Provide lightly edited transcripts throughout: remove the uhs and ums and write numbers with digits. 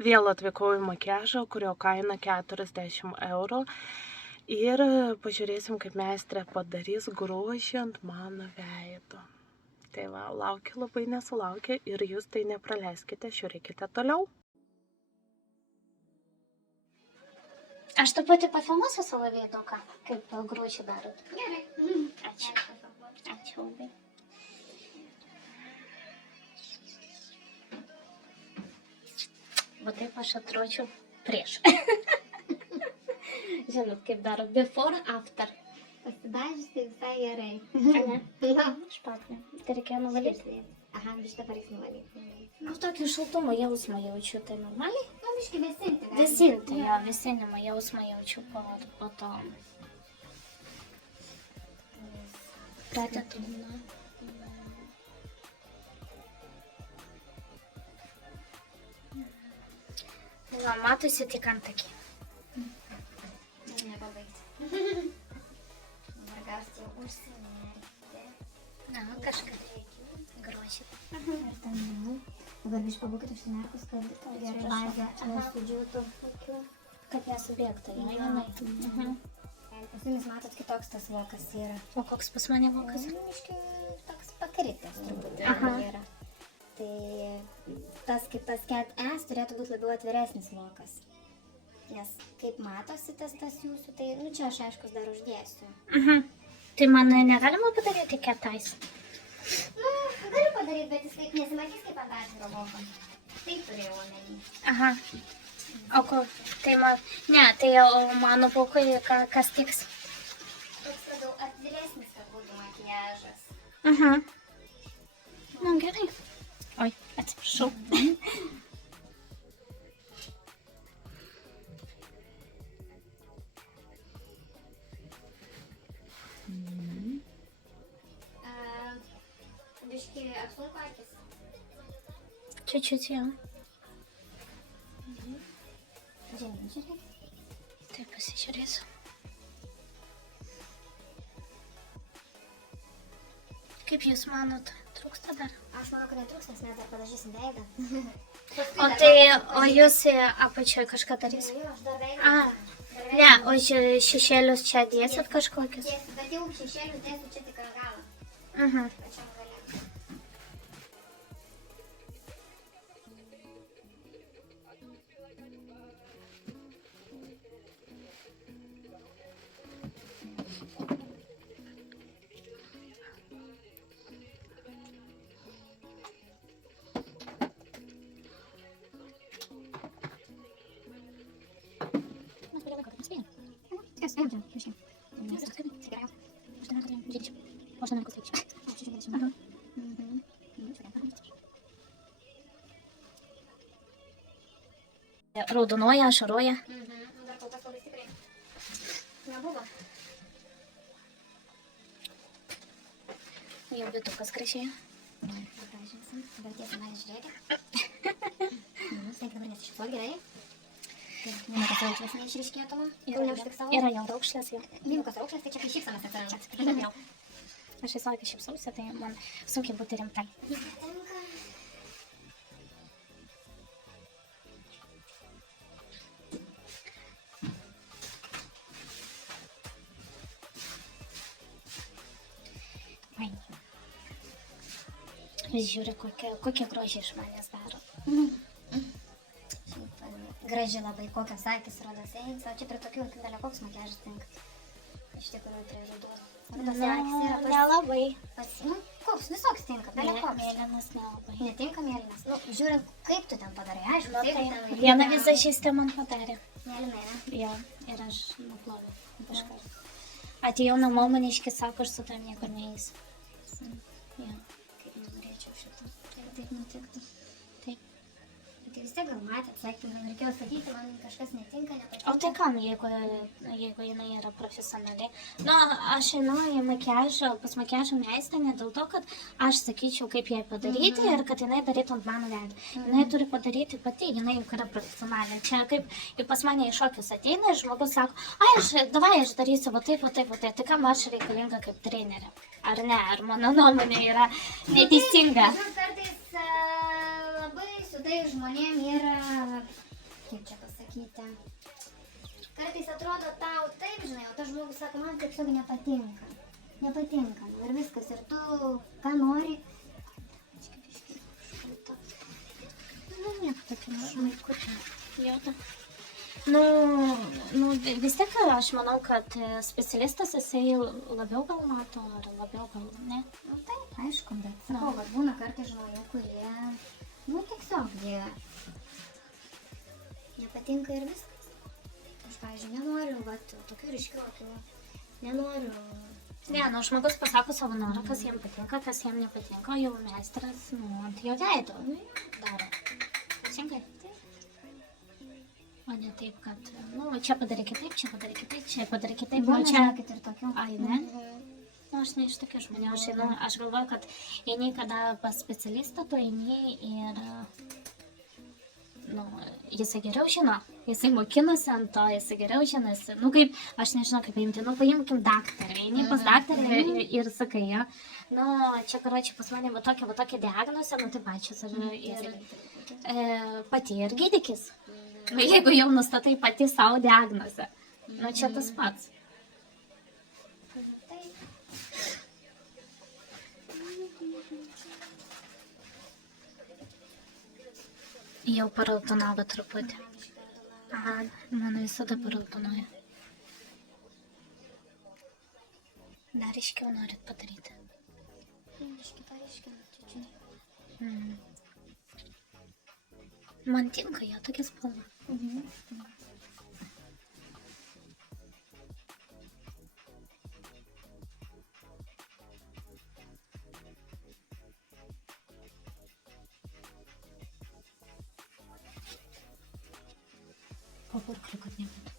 Vėl atvykau į makiažą, kurio kaina 40 eurų. Ir pažiūrėsim, kaip meistrė padarys grožį ant mano veido. Tai va, laukia labai nesulaukia ir jūs tai nepraleiskite, žiūrėkite toliau. Aš truputį pafilmuosiu savo veiduką, kaip grožį darot. Gerai. Ačiū. Ačiū labai. Va taip aš atrodžiau prieš. Žinot, kaip daro before, after. Pasidažys tai visai gerai. Ne? Na. Špatne. Tai reikėjo nuvalyti. Aha, biškį dabar reiks nuvalyti. Nu, tokį šaltumo jausmą jaučiu, tai normaliai? Nu, biškį vėsinti. Vėsinti, jo, vėsinimo jausmą jaučiu po to. Pradedu, na. Nu, matosi tik antakį. Nepabaigti. Mergausti jau užsimerkti. Na, kažką grožį. Ir ten jau. Dabar biškį pabūkit užsimerkus, kad gerai bazė sudžiūtų. Kad nesubėgtų, jo, jinai. Pas jumis matot, kitoks tas vokas yra. O koks pas mane vokas? Biškį toks pakritęs truputį yra. Tai tas kaip tas cat S turėtų būti labiau atviresnis vokas. Nes kaip matosi tas jūsų, tai, nu čia aš aiškus dar uždėsiu. Tai man negalima padaryti ketais? Nu, galiu padaryti, bet jis taip nesimatys kaip ant atviro voko. Taip turėjau omeny. Aha. O ko? Tai man... Ne, tai o mano vokui kas tiks? Toks labiau atviresnis, kad būtų makiažas. Nu, gerai. Oi, atsiprašau. Biškį apsunko akis. Čiut-čiut jau. Žemyn, žiūrėk. Tai pasižiūrėsiu. Kaip jūs manot, trūksta dar? Aš manau, kad netrūks, nes mes dar padažysim veidą. O jūs apačioje kažką darys? Jo, aš dar veidą. Ne, o šešėlius čia dėsit kažkokius? Dėsiu, bet jau šešėlius dėsiu čia tik ant galo. Pačiam gale. Raudonuoja, ašaruoja. Dar kol kas labai stipriai. Nebuvo. Jau bitukas gražiai. Pagražinsim. Dabar tiesiai man žiūrėkit. Steik dabar nesišypsot gerai. Mimikos raukšlės neišryškėtų man. Kol neužfiksavau. Yra jau raukšlės jau. Mimikos raukšlės, tai čia kai šypsamas atsiranda. Aš visą laiką šypsausi, tai man sunkiai būti rimtai. Nepatinka. Žiūri, kokie grožiai iš manęs daro. Graži labai, kokios akis, rodos eins, o čia prie tokių akių galia koks makiažas tinka. Iš tikrųjų, prie rudos. Rudos akis yra Nelabai. Koks, visoks tinka, galia koks. Mėlynas nelabai. Netinka mėlynas. Nu, žiūrint, kaip tu ten padarai, aišku, Nu, taip tai ten viena vizažistė man padarė. mėlynai, ne? Jo, ir aš nuploviau kažką. Atėjau namo, maniški sako, aš su tam niekur neįsiu. Jo. Kaip nenorėčiau šitą. Taip nutiktų. Taip. Bet tai vis tiek gal matėt, sakykime, gal reikėjo sakyti, man kažkas netinka, nepatinka. O tai kam, jeigu jinai yra profesionali? Nu, aš einu į makiažą, pas makiažo meistrę ne dėl to, kad aš sakyčiau, kaip jai padaryti ir kad jinai darytų ant mano veido. Jinai turi padaryti pati, jinai juk yra profesionalė. Čia kaip pas mane į šokius ateina ir žmogus sako, davai aš darysiu va taip. Tai kam aš reikalinga kaip trenerė? Ar ne? Ar mano nuomonė yra neteisinga? Žinot, kartais labai su tai žmonėm yra kaip čia pasakyti. Kartais atrodo tau taip, žinai, o tas žmogus sako, man tiesiog nepatinka. Nepatinka, nu ir viskas, ir tu ką nori. Nu, nieko tokio, maikučiai. Jauta. Nu, vis tiek aš manau, kad specialistas jisai labiau gal mato, ar labiau gal ne. Nu taip, aišku, bet sakau, kad būna kartais žmonių, kurie, nu tiesiog jie nepatinka ir viskas. Aš, pavyzdžiui, nenoriu, vat, tokių ryškių akių, nenoriu. Ne, nu, žmogus pasako savo norą, kas jam patinka, kas jam nepatinka, jau meistras, nu, ant jo veido daro. Teisingai? O ne taip, kad, nu, čia padarai kitaip, čia padarai kitaip, čia padarai kitaip, Būna, o čia... žinokit, ir tokių. Ai, ne? Nu, aš ne iš tokių žmonių, aš galvoju, kad eini kada pas specialistą, tu eini ir, nu, jisai geriau žino, jisai mokinasi ant to, jisai geriau žinosi. Nu, kaip, aš nežinau, kaip paimti, nu, paimkim daktarą, eini pas daktarą ir sakai, ja, nu, čia, karočiui, pas mane va tokia diagnozė, nu, tai pačias, ir pati ir gydykis. Nu, jeigu jau nustatai pati savo diagnozę, nu, čia tas pats. Jau parautonavo truputį. Aha, man visada parautonuoja. Dar ryškiau norit padaryti. Biškį paryškinu, čiūčiui. Man tinka jo tokia spalva. Papurkliu, kad nebūtų.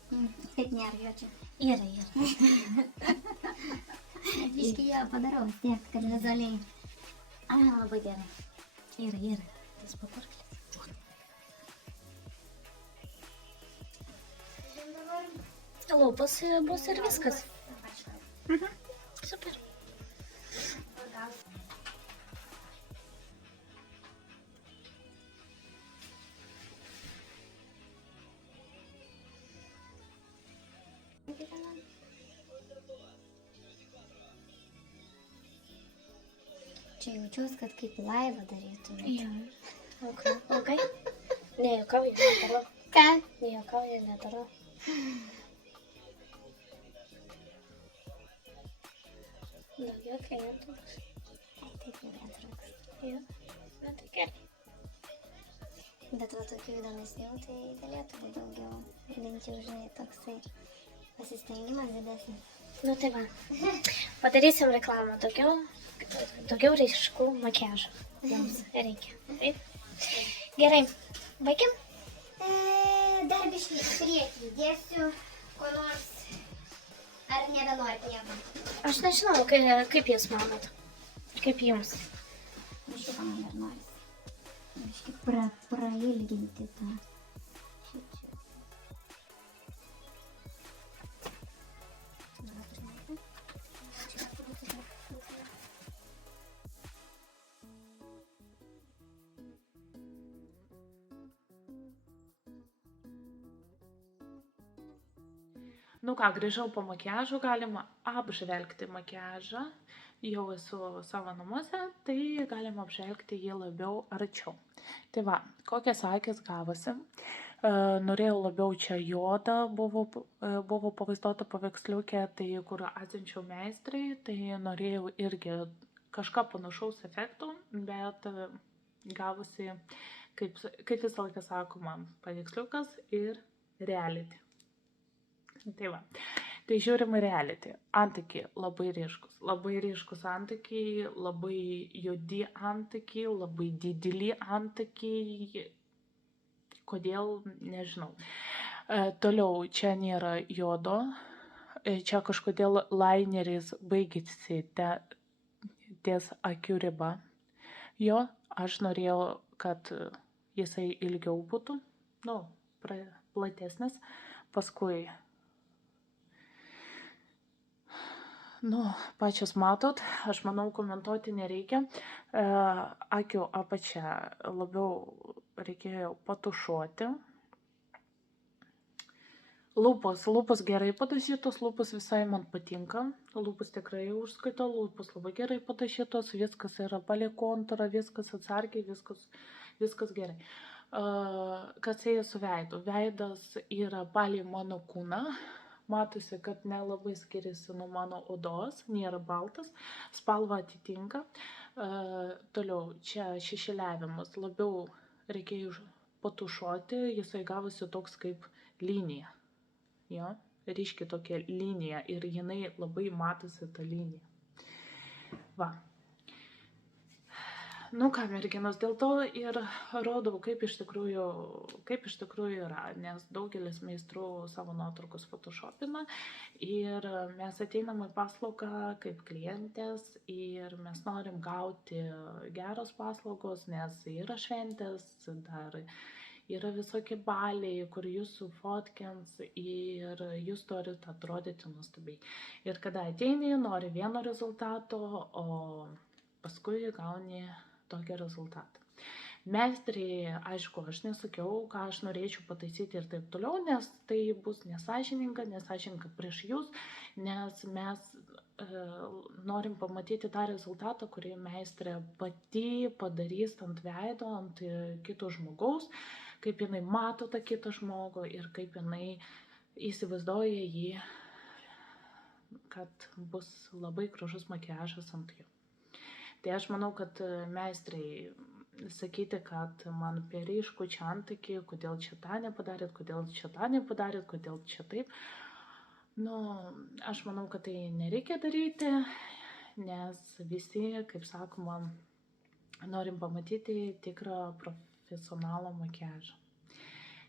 Taip nėra jo čia. Yra. Biškį jo padarau tiek, kad vizualiai. A, labai gerai. Yra. Tas papurklis. Lūpos bus ir viskas. Super. Čia jaučiuos, kad kaip laivą darytume. Jo. Okay. Nejuokauju, nedarau. Ką? Nejuokauju, nedarau. Daugiau klientų bus. Taip jau netrūks. Jo. Na tai gerai. Bet va tokių įdomesnių, tai galėtų būti daugiau. Bent jau, žinai, toksai pasistengimas didesnis. Nu tai va. Padarysim reklamą. Daugiau ryškų makiažo. Jums reikia. Taip? Gerai. Baigiam? Dar biškį priekį įdėsiu, ko nors. Ar nebenorite nieko? Aš nežinau, kaip jūs manot. Kaip jums? Biškį man dar norisi. Biškį prailginti tą. Nu ką, grįžau po makiažo, galima apžvelgti makiažą. Jau esu savo namuose, tai galima apžvelgti jį labiau arčiau. Tai va, kokias akis gavosi. Norėjau labiau čia juodą, buvo pavaizduota paveiksliukė, tai kur atsiunčiau meistrai, tai norėjau irgi kažką panašaus efektų, bet gavosi, kaip visą laiką sakoma, paveiksliukas ir reality. Tai va, tai žiūrim reality. Antakiai labai ryškus antakiai, labai juodi antakiai, labai dideli antakiai. Kodėl, nežinau. Toliau, čia nėra juodo, čia kažkodėl lineris baigėsi ties akių riba. Jo, aš norėjau, kad jisai ilgiau būtų, platesnis, paskui. Pačios matot, aš manau, komentuoti nereikia. Akių apačią labiau reikėjo patušuoti. Lūpos gerai padažytos, lūpos visai man patinka. Lūpos tikrai užskaito, lūpos labai gerai padažytos, viskas yra palei kontūrą, viskas atsargiai, viskas gerai. Kas ėjo su veidu? Veidas yra palei mano kūną. Matosi, kad nelabai skiriasi nuo mano odos, nėra baltas, spalva atitinka. Toliau, čia šešėliavimas, labiau reikėjo patušuoti, jisai gavosi toks kaip linija. Jo, ryškiai tokia linija ir jinai labai matosi ta linija. Va. Nu ką, merginos, dėl to ir rodau, kaip iš tikrųjų yra, nes daugelis meistrų savo nuotraukus photoshopina ir mes ateinam į paslaugą kaip klientės ir mes norim gauti geros paslaugos, nes yra šventės, dar yra visokie baliai, kur jūs sufotkins ir jūs turite atrodyti nuostabiai. Ir kada ateini, nori vieno rezultato, o paskui gauni tokį rezultatą. Meistrė, aišku, aš nesakiau, ką aš norėčiau pataisyti ir taip toliau, nes tai bus nesažininga prieš jūs, nes mes norim pamatyti tą rezultatą, kurį meistrė pati padarys ant veido, ant kito žmogaus, kaip jinai mato tą kitą žmogų ir kaip jinai įsivaizduoja jį, kad bus labai gražus makiažas ant jo. Tai aš manau, kad meistrai sakyti, kad man per ryškų čia antakį, kodėl čia tą nepadarėt, kodėl čia taip. Nu, aš manau, kad tai nereikia daryti, nes visi, kaip sakoma, norim pamatyti tikrą profesionalų makiažą.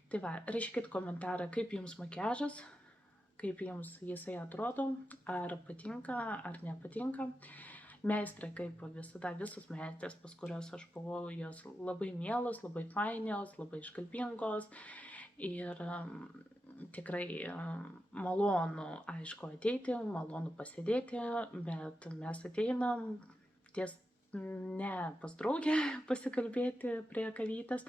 Tai va, rašykit komentarą, kaip jums makiažas, kaip jums jisai atrodo, ar patinka, ar nepatinka. Meistrė, kaip visada, visos meistrės, pas kurios aš buvau, jos labai mielos, labai fainios, labai iškalbingos ir tikrai malonu, aišku, ateiti, malonu pasėdėti, bet mes ateinam ne pas draugę pasikalbėti prie kavytės,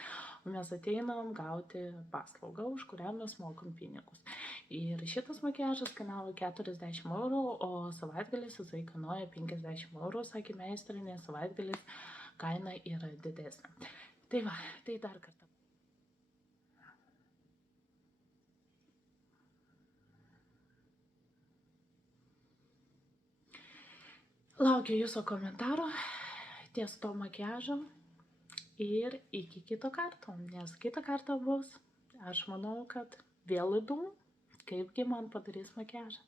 o mes ateinam gauti paslaugą, už kurią mes mokam pinigus. Ir šitas makiažas kainavo 40 €, o savaitgalis jisai kainuoja 50 €, sakė meistrė, nes savaitgalis kaina yra didesnė. Tai va, tai dar kartą. Laukiu jūsų komentaro ties to makiažo ir iki kito karto, nes kitą kartą bus, aš manau, kad vėl įdomu, kaipgi man padarys makiažą.